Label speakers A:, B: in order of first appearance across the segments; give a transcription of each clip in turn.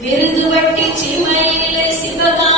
A: விருதுவட்டி Cheemayile Sivakami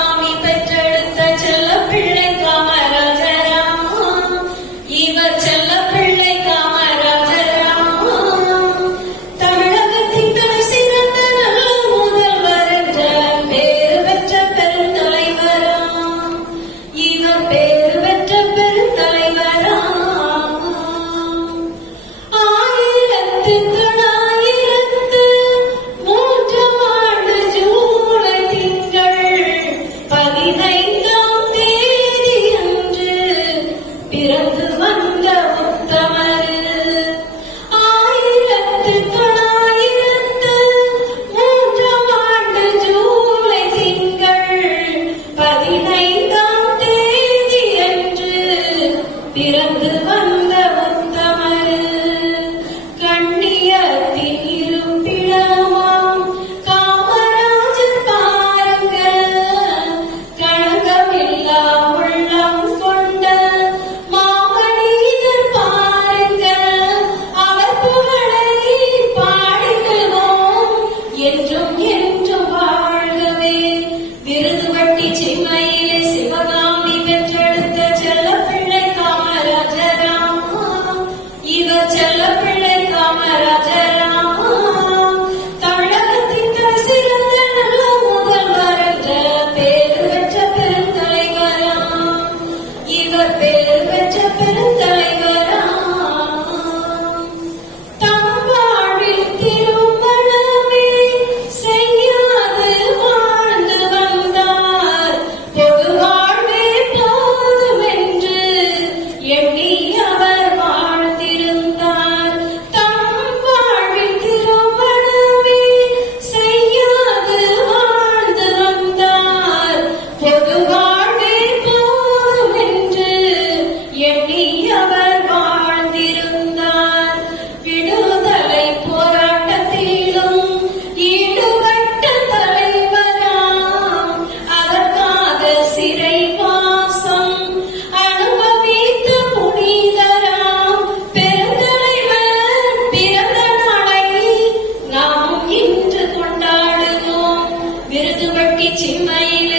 A: 请欢迎